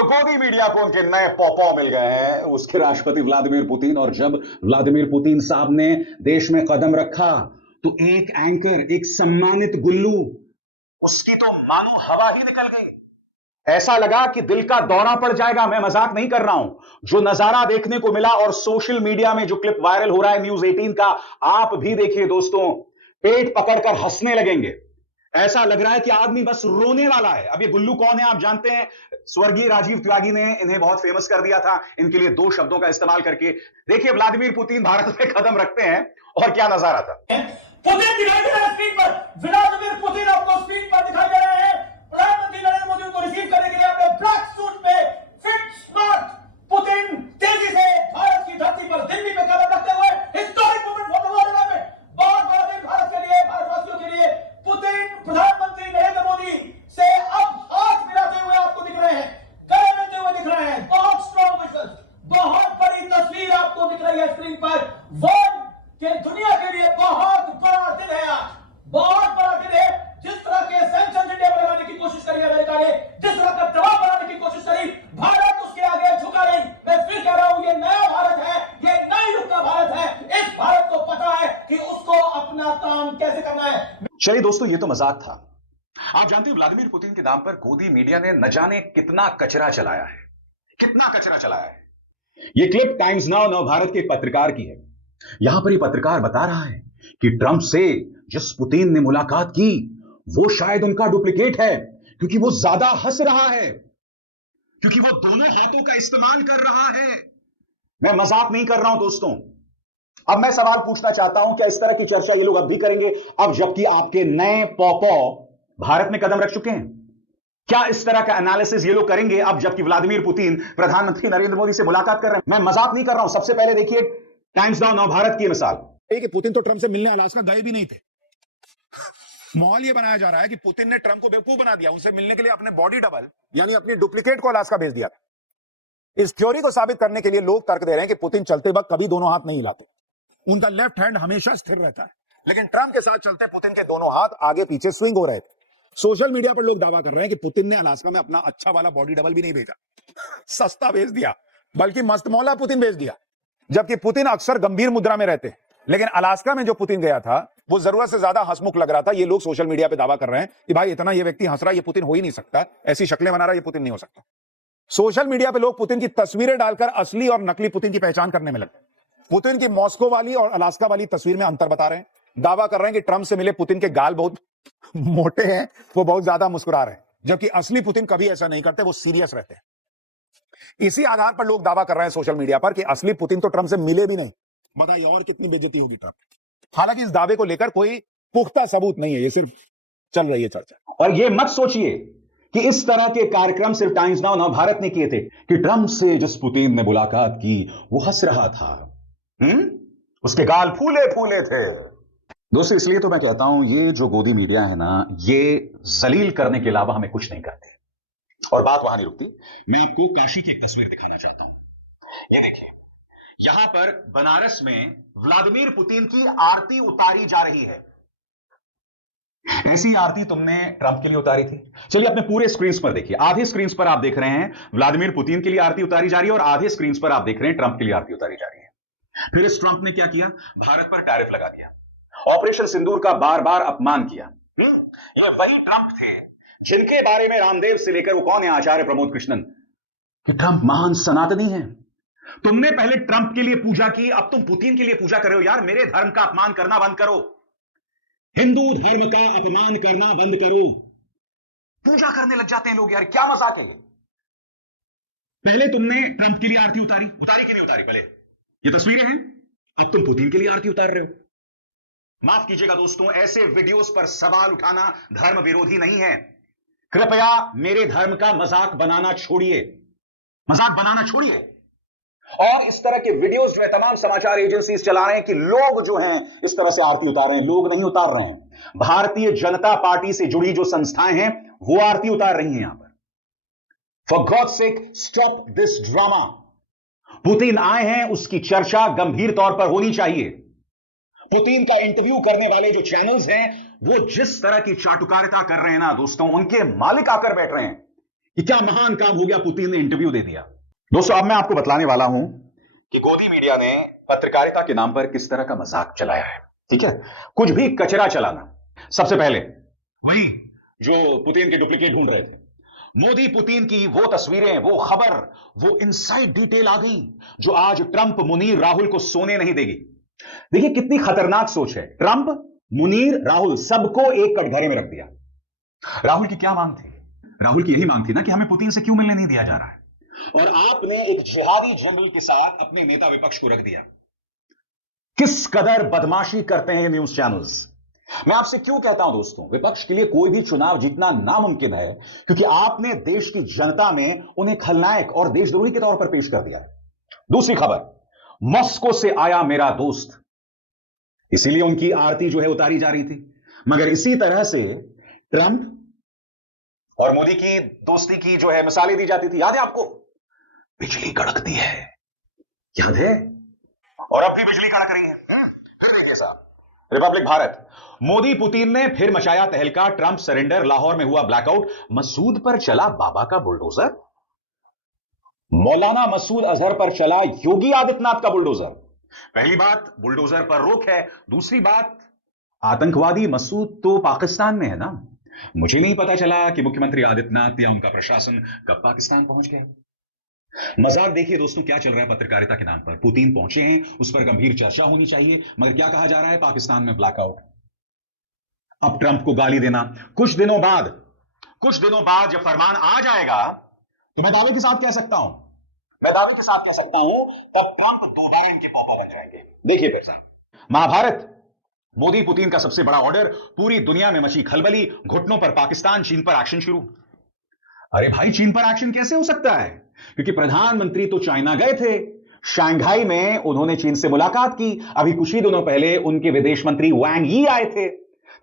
तो गोदी मीडिया को उनके नए पॉपॉ मिल गए हैं, उसके राष्ट्रपति व्लादिमीर पुतिन। और जब व्लादिमीर पुतिन साहब ने देश में कदम रखा तो एक एंकर, एक सम्मानित गुल्लू, उसकी तो मानो हवा ही निकल गई। ऐसा लगा कि दिल का दौरा पड़ जाएगा। मैं मजाक नहीं कर रहा हूं। जो नजारा देखने को मिला और सोशल मीडिया में जो क्लिप वायरल हो रहा है न्यूज 18 का, आप भी देखिए दोस्तों, पेट पकड़कर हंसने लगेंगे। ऐसा लग रहा है कि आदमी बस रोने वाला है। अब ये गुल्लू कौन है आप जानते हैं? स्वर्गीय राजीव त्यागी ने इन्हें बहुत फेमस कर दिया था इनके लिए दो शब्दों का इस्तेमाल करके। देखिए व्लादिमीर पुतिन भारत में कदम रखते हैं और क्या नजारा था। पुतिन दिखाई दे रहे हैं स्क्रीन पर, व्लादिमीर पुतिन आपको स्क्रीन पर दिखाई दे रहे हैं। प्रधानमंत्री नरेंद्र मोदी को रिसीव करने के लिए अपने ब्लैक सूट में फिट स्मार्ट पुतिन तेजी से भारत की धरती पर दिल्ली में कदम रखते हुए historic moment for the world में बहुत बड़ा दिन भारत के लिए, भारतवासियों के लिए। पुतिन प्रधानमंत्री नरेंद्र मोदी से अब हाथ मिलाते हुए आपको दिख रहे हैं, गले मिलते हुए दिख रहे हैं। बहुत स्ट्रॉन्ग विजुअल्स, बहुत बड़ी तस्वीर आपको दिख रही है स्क्रीन पर। वर्ल्ड के दुनिया के लिए बहुत बड़ा दिन है आज, बहुत बड़ा दिन है। जिस तरह के सैंक्शन इंडिया पर लगाने की कोशिश करी अमेरिका ने, जिस तरह का दबाव बनाने की कोशिश करी, भारत उसके आगे झुका नहीं। मैं फिर कह रहा हूं, ये नया भारत है, ये नए युग का भारत है। इस भारत को पता है कि उसको अपना काम कैसे करना है। चलिए दोस्तों, ये तो मजाक था। आप जानते हैं व्लादिमीर पुतिन के नाम पर गोदी मीडिया ने न जाने कितना कचरा चलाया है, कितना कचरा चलाया है। ये क्लिप टाइम्स नाउ नव भारत के एक पत्रकार की है। यहां पर ये पत्रकार बता रहा है कि ट्रंप से जिस पुतिन ने मुलाकात की वो शायद उनका डुप्लीकेट है, क्योंकि वो ज्यादा हंस रहा है, क्योंकि वो दोनों हाथों का इस्तेमाल कर रहा है। मैं मजाक नहीं कर रहा हूं दोस्तों। अब मैं सवाल पूछना चाहता हूं, क्या इस तरह की चर्चा ये लोग अब भी करेंगे, अब जबकि आपके नए पॉपॉ भारत में कदम रख चुके हैं? क्या इस तरह का एनालिसिस ये लोग करेंगे अब जबकि व्लादिमीर पुतिन प्रधानमंत्री नरेंद्र मोदी से मुलाकात कर रहे हैं? मैं मजाक नहीं कर रहा हूं। सबसे पहले देखिए टाइम्स नाउ नव भारत की मिसाल। कि पुतिन तो ट्रंप से मिलने अलास्का गए भी नहीं थे। माहौल ये बनाया जा रहा है कि पुतिन ने ट्रंप को बेवकूफ बना दिया, उनसे मिलने के लिए अपने बॉडी डबल यानी अपनी डुप्लीकेट को अलास्का भेज दिया। इस थ्योरी को साबित करने के लिए लोग तर्क दे रहे हैं कि पुतिन चलते वक्त कभी दोनों हाथ नहीं हिलाते, उनका लेफ्ट हैंड हमेशा स्थिर रहता है। लेकिन ट्रंप के साथ चलते पुतिन के दोनों हाथ आगे पीछे स्विंग हो रहे थे। सोशल मीडिया पर लोग दावा कर रहे हैं कि पुतिन ने अलास्का में अपना अच्छा वाला बॉडी डबल भी नहीं भेजा, सस्ता भेज दिया, बल्कि मस्तमौला पुतिन भेज दिया। जबकि पुतिन अक्सर गंभीर मुद्रा में रहते हैं, लेकिन अलास्का में जो पुतिन गया था वो जरूरत से ज्यादा हंसमुख लग रहा था। ये लोग सोशल मीडिया पे दावा कर रहे हैं कि भाई इतना ये व्यक्ति हंस रहा है, ये पुतिन हो ही नहीं सकता, ऐसी शक्लें बना रहा है, ये पुतिन नहीं हो सकता। सोशल मीडिया पे लोग पुतिन की तस्वीरें डालकर असली और नकली पुतिन की पहचान करने में लगे। पुतिन की मॉस्को वाली और अलास्का वाली तस्वीर में अंतर बता रहे हैं। दावा कर रहे हैं कि ट्रंप से मिले पुतिन के गाल बहुत मोटे हैं, वो बहुत ज्यादा मुस्कुरा रहे हैं, जबकि असली पुतिन कभी ऐसा नहीं करते, वो सीरियस रहते हैं। इसी आधार पर लोग दावा कर रहे हैं सोशल मीडिया पर कि असली पुतिन तो ट्रंप से मिले भी नहीं। बताइए और कितनी बेइज्जती होगी ट्रंप। हालांकि इस दावे को लेकर कोई पुख्ता सबूत नहीं है, ये सिर्फ चल रही है चर्चा। और ये मत सोचिए कि इस तरह के कार्यक्रम सिर्फ टाइम्स नाउ नव भारत ने किए थे कि ट्रंप से जिस पुतिन ने मुलाकात की वो हंस रहा था, उसके गाल फूले फूले थे। दोस्तों, इसलिए तो मैं कहता हूं ये जो गोदी मीडिया है ना, ये जलील करने के अलावा हमें कुछ नहीं करते। और बात वहां नहीं रुकती। मैं आपको काशी की एक तस्वीर दिखाना चाहता हूं। ये देखिए, यहां पर बनारस में व्लादिमीर पुतिन की आरती उतारी जा रही है। ऐसी आरती तुमने ट्रंप के लिए उतारी थी? चलिए अपने पूरे स्क्रीन पर देखिए। आधे स्क्रीन पर आप देख रहे हैं व्लादिमीर पुतिन के लिए आरती उतारी जा रही है और आधे स्क्रीन पर आप देख रहे हैं ट्रंप के लिए आरती उतारी जा रही है। फिर इस ट्रंप ने क्या किया? भारत पर टैरिफ लगा दिया, ऑपरेशन सिंदूर का बार बार अपमान किया। ये वही ट्रंप थे जिनके बारे में रामदेव से लेकर वो कौन है, आचार्य प्रमोद कृष्णन, कि ट्रंप महान सनातनी है। तुमने पहले ट्रंप के लिए पूजा की, अब तुम पुतिन के लिए पूजा कर रहे हो। यार, मेरे धर्म का अपमान करना बंद करो, हिंदू धर्म का अपमान करना बंद करो। पूजा करने लग जाते हैं लोग। यार क्या मजाक है। पहले तुमने ट्रंप के लिए आरती उतारी कि नहीं उतारी? पहले ये तस्वीरें हैं, अब तुम पुतिन के लिए आरती उतार रहे हो। माफ कीजिएगा दोस्तों, ऐसे वीडियोस पर सवाल उठाना धर्म विरोधी नहीं है। कृपया मेरे धर्म का मजाक बनाना छोड़िए, मजाक बनाना छोड़िए। और इस तरह के वीडियोस जो है तमाम समाचार एजेंसीज चला रहे हैं कि लोग जो हैं इस तरह से आरती उतार रहे हैं। लोग नहीं उतार रहे हैं, भारतीय जनता पार्टी से जुड़ी जो संस्थाएं हैं वो आरती उतार रही हैं यहां पर। For God's sake stop this drama. Putin आए हैं, उसकी चर्चा गंभीर तौर पर होनी चाहिए। पुतिन का इंटरव्यू करने वाले जो चैनल्स हैं वो जिस तरह की चाटुकारिता कर रहे हैं ना दोस्तों, उनके मालिक आकर बैठ रहे हैं कि क्या महान काम हो गया, पुतिन ने इंटरव्यू दे दिया। दोस्तों अब मैं आपको बतलाने वाला हूं कि गोदी मीडिया ने पत्रकारिता के नाम पर किस तरह का मजाक चलाया है। ठीक है, कुछ भी कचरा चलाना। सबसे पहले वही जो पुतिन के डुप्लीकेट ढूंढ रहे थे, मोदी पुतिन की वो तस्वीरें, वो खबर, वो इनसाइड डिटेल आ गई जो आज ट्रंप, मुनीर, राहुल को सोने नहीं देगी। देखिए कितनी खतरनाक सोच है। ट्रंप, मुनीर, राहुल सबको एक कटघरे में रख दिया। राहुल की क्या मांग थी? राहुल की यही मांग थी ना कि हमें पुतिन से क्यों मिलने नहीं दिया जा रहा है, और आपने एक जिहादी जनरल के साथ अपने नेता विपक्ष को रख दिया। किस कदर बदमाशी करते हैं ये न्यूज चैनल्स। मैं आपसे क्यों कहता हूं दोस्तों, विपक्ष के लिए कोई भी चुनाव जीतना नामुमकिन है, क्योंकि आपने देश की जनता में उन्हें खलनायक और देशद्रोही के तौर पर पेश कर दिया है। दूसरी खबर, मॉस्को से आया मेरा दोस्त, इसीलिए उनकी आरती जो है उतारी जा रही थी। मगर इसी तरह से ट्रंप और मोदी की दोस्ती की जो है मिसालें दी जाती थी। याद है आपको, बिजली कड़कती है, याद है, और अब भी बिजली कड़क रही है। फिर देखिए साहब, रिपब्लिक भारत, मोदी पुतिन ने फिर मचाया तहलका, ट्रंप सरेंडर, लाहौर में हुआ ब्लैकआउट, मसूद पर चला बाबा का बुलडोजर, मौलाना मसूद अजहर पर चला योगी आदित्यनाथ का बुलडोजर। पहली बात, बुलडोजर पर रोक है। दूसरी बात, आतंकवादी मसूद तो पाकिस्तान में है ना। मुझे नहीं पता चला कि मुख्यमंत्री आदित्यनाथ या उनका प्रशासन कब पाकिस्तान पहुंच गए। मजाक देखिए दोस्तों क्या चल रहा है पत्रकारिता के नाम पर। पुतिन पहुंचे हैं, उस पर गंभीर चर्चा होनी चाहिए, मगर क्या कहा जा रहा है, पाकिस्तान में ब्लैकआउट। अब ट्रंप को गाली देना। कुछ दिनों बाद जब फरमान आ जाएगा तो मैं दावे के साथ कह सकता हूं, तब ट्रंप दोबारा इनके पापा बन जाएंगे। देखिए फिर साहब, महाभारत, मोदी पुतिन का सबसे बड़ा ऑर्डर, पूरी दुनिया में मची खलबली, घुटनों पर पाकिस्तान, चीन पर एक्शन शुरू। अरे भाई, चीन पर एक्शन कैसे हो सकता है, क्योंकि प्रधानमंत्री तो चाइना गए थे, शंघाई में उन्होंने चीन से मुलाकात की। अभी कुछ ही दिनों पहले उनके विदेश मंत्री वांग यी आए थे।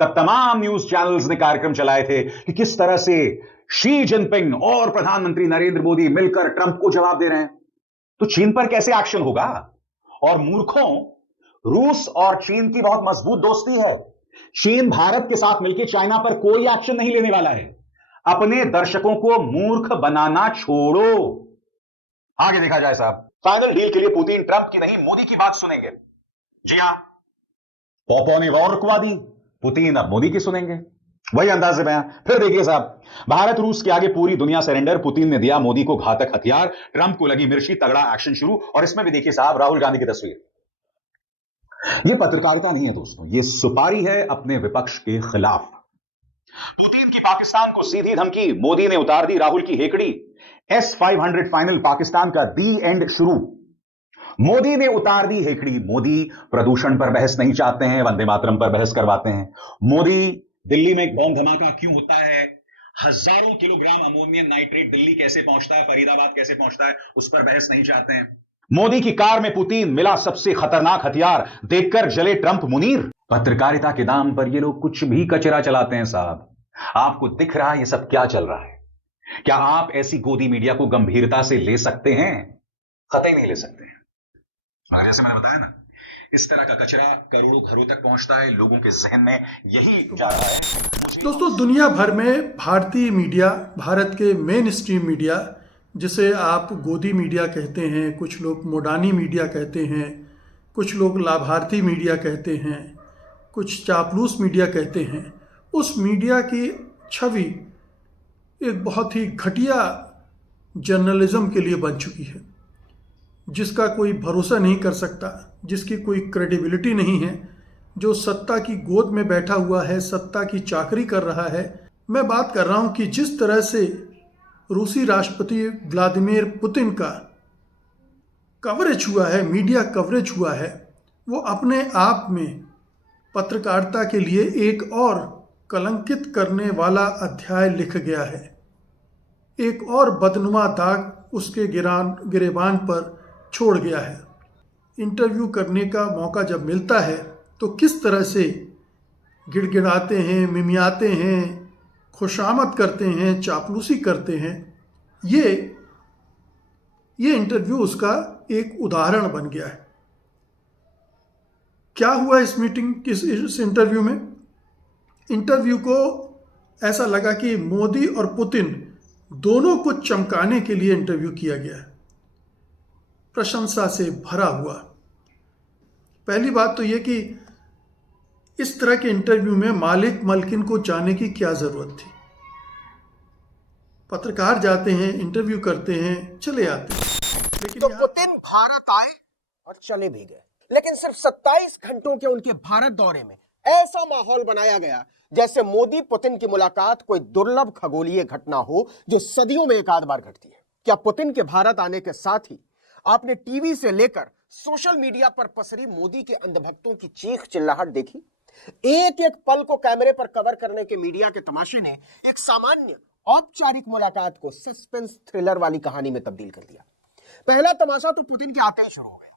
तब तमाम न्यूज चैनल्स ने कार्यक्रम चलाए थे कि किस तरह से शी जिनपिंग और प्रधानमंत्री नरेंद्र मोदी मिलकर ट्रंप को जवाब दे रहे हैं। तो चीन पर कैसे एक्शन होगा? और मूर्खों, रूस और चीन की बहुत मजबूत दोस्ती है। चीन भारत के साथ मिलकर चाइना पर कोई एक्शन नहीं लेने वाला है। अपने दर्शकों को मूर्ख बनाना छोड़ो। आगे देखा जाए साहब, फाइनल डील के लिए पुतिन ट्रंप की नहीं मोदी की बात सुनेंगे। जी हां, पॉपो ने वॉर रुकवा दी, पुतिन अब मोदी की सुनेंगे। वही अंदाज बयां। फिर देखिए साहब, भारत रूस के आगे पूरी दुनिया सरेंडर, पुतिन ने दिया मोदी को घातक हथियार, ट्रंप को लगी मिर्ची, तगड़ा एक्शन शुरू। और इसमें भी देखिए साहब, राहुल गांधी की तस्वीर। यह पत्रकारिता नहीं है दोस्तों, यह सुपारी है अपने विपक्ष के खिलाफ। पुतिन की पाकिस्तान को सीधी धमकी, मोदी ने उतार दी राहुल की हेकड़ी। S-500 फाइनल, पाकिस्तान का दी एंड शुरू। मोदी ने उतार दी हेकड़ी। मोदी प्रदूषण पर बहस नहीं चाहते हैं, वंदे मातरम पर बहस करवाते हैं। मोदी दिल्ली में एक बम धमाका क्यों होता है, हजारों किलोग्राम अमोनियम नाइट्रेट दिल्ली कैसे पहुंचता है, फरीदाबाद कैसे पहुंचता है, उस पर बहस नहीं चाहते हैं। मोदी की कार में पुतिन, मिला सबसे खतरनाक हथियार, देखकर जले ट्रंप, मुनीर। पत्रकारिता के नाम पर ये लोग कुछ भी कचरा चलाते हैं साहब। आपको दिख रहा है ये सब क्या चल रहा है? क्या आप ऐसी गोदी मीडिया को गंभीरता से ले सकते हैं? कतई नहीं ले सकते हैं। और जैसे मैंने बताया ना, इस तरह का कचरा करोड़ों घरों तक पहुंचता है, लोगों के जहन में यही जा रहा है। दोस्तों, दुनिया भर में भारतीय मीडिया, भारत के मेन स्ट्रीम मीडिया, जिसे आप गोदी मीडिया कहते हैं, कुछ लोग मोडानी मीडिया कहते हैं, कुछ लोग लाभार्थी मीडिया कहते हैं, कुछ चापलूस मीडिया कहते हैं, उस मीडिया की छवि एक बहुत ही घटिया जर्नलिज्म के लिए बन चुकी है, जिसका कोई भरोसा नहीं कर सकता, जिसकी कोई क्रेडिबिलिटी नहीं है, जो सत्ता की गोद में बैठा हुआ है, सत्ता की चाकरी कर रहा है। मैं बात कर रहा हूं कि जिस तरह से रूसी राष्ट्रपति व्लादिमीर पुतिन का कवरेज हुआ है, मीडिया कवरेज हुआ है, वो अपने आप में पत्रकारिता के लिए एक और कलंकित करने वाला अध्याय लिख गया है। एक और बदनुमा दाग उसके गिरेबान पर छोड़ गया है। इंटरव्यू करने का मौका जब मिलता है तो किस तरह से गिड़गिड़ाते हैं, मिमियाते हैं, खुशामद करते हैं, चापलूसी करते हैं, ये इंटरव्यू उसका एक उदाहरण बन गया है। क्या हुआ इस इंटरव्यू में? इंटरव्यू को ऐसा लगा कि मोदी और पुतिन दोनों को चमकाने के लिए इंटरव्यू किया गया, प्रशंसा से भरा हुआ। पहली बात तो यह कि इस तरह के इंटरव्यू में मालिक मालकिन को जाने की क्या जरूरत थी। पत्रकार जाते हैं, इंटरव्यू करते हैं, चले आते हैं। लेकिन तो पुतिन भारत आए और चले भी गए, लेकिन सिर्फ 27 घंटों के उनके भारत दौरे में ऐसा माहौल बनाया गया जैसे मोदी पुतिन की मुलाकात कोई दुर्लभ खगोलीय घटना हो जो सदियों में एक आध बार घटती है। क्या पुतिन के भारत आने के साथ ही आपने टीवी से लेकर सोशल मीडिया पर पसरी मोदी के अंधभक्तों की चीख चिल्लाहट देखी? एक एक पल को कैमरे पर कवर करने के मीडिया के तमाशे ने एक सामान्य औपचारिक मुलाकात को सस्पेंस थ्रिलर वाली कहानी में तब्दील कर दिया। पहला तमाशा तो पुतिन के आते ही शुरू हो गया।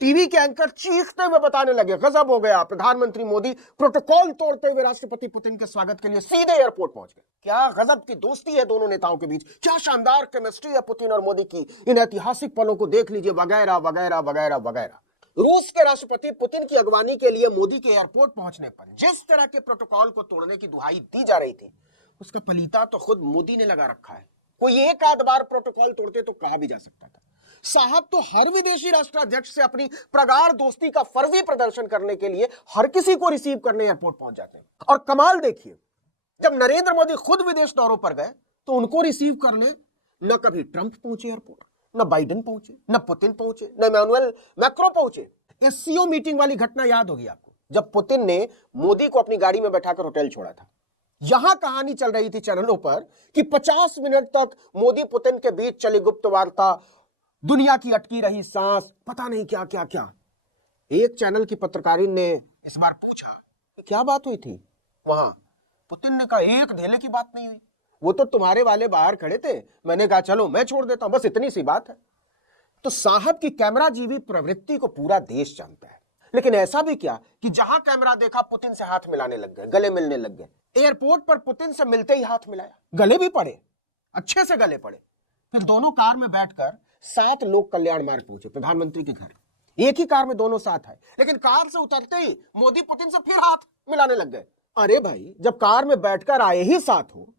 टीवी के एंकर चीखते हुए बताने लगे, गजब हो गया, प्रधानमंत्री मोदी प्रोटोकॉल तोड़ते हुए राष्ट्रपति पुतिन के स्वागत के लिए सीधे एयरपोर्ट पहुंच गए। क्या गजब की दोस्ती है दोनों नेताओं के बीच, क्या शानदार केमिस्ट्री है पुतिन और मोदी की, इन ऐतिहासिक पलों को देख लीजिए, वगैरह वगैरह वगैरह वगैरह। रूस के राष्ट्रपति पुतिन की अगवानी के लिए मोदी के एयरपोर्ट पहुंचने पर जिस तरह के प्रोटोकॉल को तोड़ने की दुहाई दी जा रही थी, उसका पलीता तो खुद मोदी ने लगा रखा है। कोई एक आध बार प्रोटोकॉल तोड़ते तो कहा भी जा सकता था। साहब तो हर विदेशी राष्ट्राध्यक्ष से अपनी प्रगाढ़ दोस्ती का फर्जी प्रदर्शन करने के लिए हर किसी को रिसीव करने एयरपोर्ट पहुंच जाते हैं। और कमाल देखिए, जब नरेंद्र मोदी खुद विदेश दौरों पर गए तो उनको रिसीव करने न कभी ट्रंप पहुंचे एयरपोर्ट, न बाइडेन पहुंचे, न पुतिन पहुंचे, न इमैनुअल मैक्रो पहुंचे। एससीओ मीटिंग वाली घटना याद होगी आपको, जब पुतिन ने मोदी को अपनी गाड़ी में बैठाकर होटल छोड़ा था। यहां कहानी चल रही थी चैनलों पर कि 50 मिनट तक मोदी पुतिन के बीच चली गुप्त वार्ता, दुनिया की अटकी रही सांस, पता नहीं क्या क्या क्या। एक चैनल की पत्रकारिन ने इस बार पूछा कि क्या बात हुई थी वहां। पुतिन ने कहा, एक ढेले की बात नहीं हुई, वो तो तुम्हारे वाले बाहर खड़े थे, मैंने कहा चलो मैं छोड़ देता हूं, बस इतनी सी बात है। तो साहब की कैमरा जीवी प्रवृत्ति को पूरा देश जानता है। लेकिन ऐसा भी क्या कि जहां कैमरा देखा पुतिन से हाथ मिलाने लग गए, गले मिलने लग गए। एयरपोर्ट पर पुतिन से मिलते ही हाथ मिलाया, गले भी पड़े, अच्छे से गले पड़े। फिर दोनों कार में बैठकर 7 लोक कल्याण मार्ग पहुंचे, प्रधानमंत्री के घर। एक ही कार में दोनों साथ आए, लेकिन कार से उतरते ही मोदी पुतिन से फिर हाथ मिलाने लग गए। अरे भाई, जब कार में बैठकर आए ही साथ हो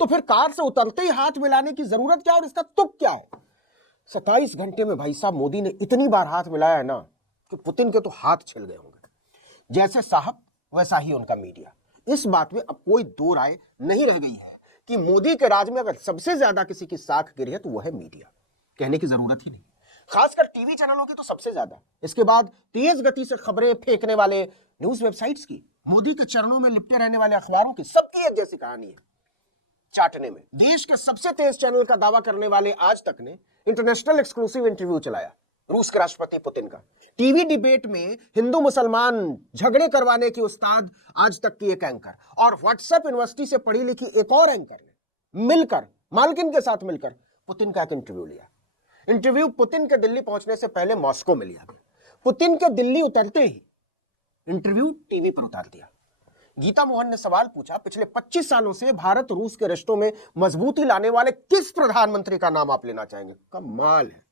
तो फिर कार से उतरते ही हाथ मिलाने की जरूरत क्या और इसका तुक क्या है? 27 घंटे में भाई साहब मोदी ने इतनी बार हाथ मिलाया ना कि पुतिन के तो हाथ छिल गए होंगे। जैसे साहब वैसा ही उनका मीडिया। इस बात में अब कोई दो राय नहीं रह गई है कि मोदी के राज में अगर सबसे ज्यादा किसी की साख गिरी है तो वह है मीडिया। कहने की जरूरत ही नहीं, खासकर टीवी चैनलों की तो सबसे ज्यादा। इसके बाद तेज गति से खबरें फेंकने वाले न्यूज वेबसाइट्स की, मोदी के चरणों में लिपटे रहने वाले अखबारों की, सबकी एक जैसी कहानी है चाटने में। देश के सबसे तेज चैनल का दावा करने वाले आज तक ने इंटरनेशनल एक्सक्लूसिव इंटरव्यू चलाया रूस के राष्ट्रपति पुतिन का। टीवी डिबेट में हिंदू मुसलमान झगड़े करवाने की उस्ताद आज तक की एक एंकर और व्हाट्सएप यूनिवर्सिटी से पढ़ी लिखी एक और एंकर ने मिलकर, मालकिन के साथ मिलकर पुतिन का एक इंटरव्यू लिया। इंटरव्यू पुतिन के दिल्ली पहुंचने से पहले मॉस्को में लिया गया। पुतिन के दिल्ली उतरते ही इंटरव्यू टीवी पर उतार दिया। गीता मोहन ने सवाल पूछा, पिछले 25 सालों से भारत रूस के रिश्तों में मजबूती लाने वाले किस प्रधानमंत्री का नाम आप लेना चाहेंगे? कमाल है।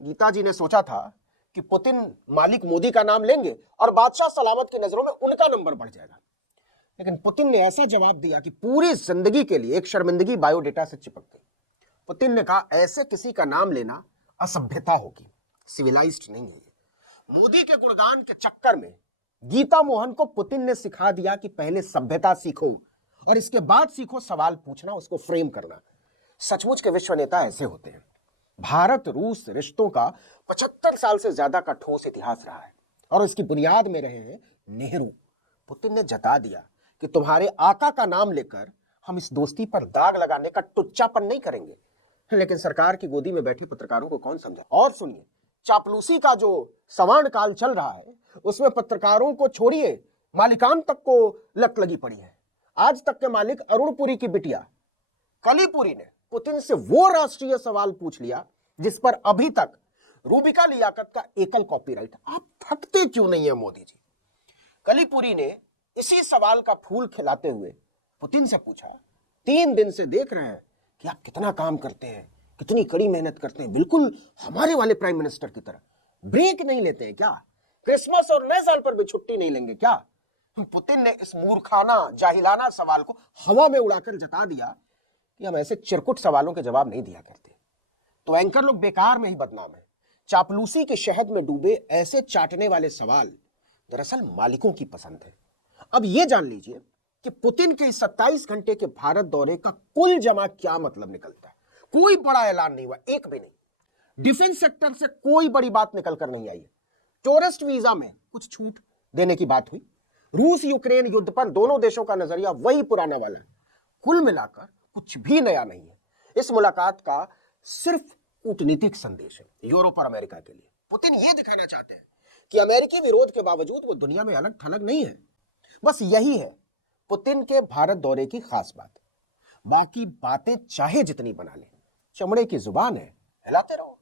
गीता जी ने सोचा था कि पुतिन मालिक मोदी का नाम लेंगे और बादशाह सलामत की नजरों में उनका नंबर बढ़ जाएगा, लेकिन पुतिन ने ऐसा जवाब दिया कि पूरी जिंदगी के लिए एक शर्मिंदगी बायोडेटा से चिपक गई। पुतिन ने कहा, ऐसे किसी का नाम लेना असभ्यता होगी, सिविलाइज्ड नहीं है। मोदी के गुणगान के चक्कर में गीता मोहन को पुतिन ने सिखा दिया कि पहले सभ्यता सीखो और इसके बाद सीखो सवाल पूछना, उसको फ्रेम करना। सचमुच के विश्व नेता ऐसे होते हैं। भारत रूस रिश्तों का 75 साल से ज्यादा का ठोस इतिहास रहा है और इसकी बुनियाद में रहे हैं नेहरू। पुतिन ने जता दिया कि तुम्हारे आका का नाम लेकर हम इस दोस्ती पर दाग लगाने का टुच्चापन नहीं करेंगे। लेकिन सरकार की गोदी में बैठे पत्रकारों को कौन समझा? और सुनिए, चापलूसी का जो सवर्ण काल चल रहा है उसमें पत्रकारों को छोड़िए, मालिकान तक को लत लगी पड़ी है। आज तक के मालिक अरुणपुरी की बिटिया कलीपुरी ने पुतिन से वो राष्ट्रीय सवाल पूछ लिया जिस पर अभी तक रूबिका लियाकत का एकल कॉपीराइट। आप थकते क्यों नहीं है मोदी जी? कलीपुरी ने इसी सवाल का फूल खिलाते हुए पुतिन से पूछा, 3 दिन से देख रहे हैं कि आप कितना काम करते हैं, कितनी कड़ी मेहनत करते हैं, बिल्कुल हमारे वाले प्राइम मिनिस्टर की तरह। ब्रेक नहीं लेते हैं क्या? क्रिसमस और नए साल पर भी छुट्टी नहीं लेंगे क्या? पुतिन ने इस मूर्खाना जाहिलाना सवाल को हवा में उड़ाकर जता दिया कि हम ऐसे चिरकुट सवालों के जवाब नहीं दिया करते। तो एंकर लोग बेकार में ही बदनाम है। चापलूसी के शहद में डूबे ऐसे चाटने वाले सवाल दरअसल मालिकों की पसंद है। अब यह जान लीजिए कि पुतिन के इस 27 घंटे के भारत दौरे का कुल जमा क्या मतलब निकलता है। कोई बड़ा ऐलान नहीं हुआ, एक भी नहीं। डिफेंस सेक्टर से कोई बड़ी बात निकल कर नहीं आई है। टूरिस्ट वीजा में कुछ छूट देने की बात हुई। रूस यूक्रेन युद्ध पर दोनों देशों का नजरिया वही पुराना वाला है। कुल मिलाकर कुछ भी नया नहीं है। इस मुलाकात का सिर्फ कूटनीतिक संदेश है यूरोप और अमेरिका के लिए। पुतिन यह दिखाना चाहते हैं कि अमेरिकी विरोध के बावजूद वो दुनिया में अलग थलग नहीं है। बस यही है पुतिन के भारत दौरे की खास बात। बाकी बातें चाहे जितनी बना लें, चमड़े की जुबान है, हिलाते रहो।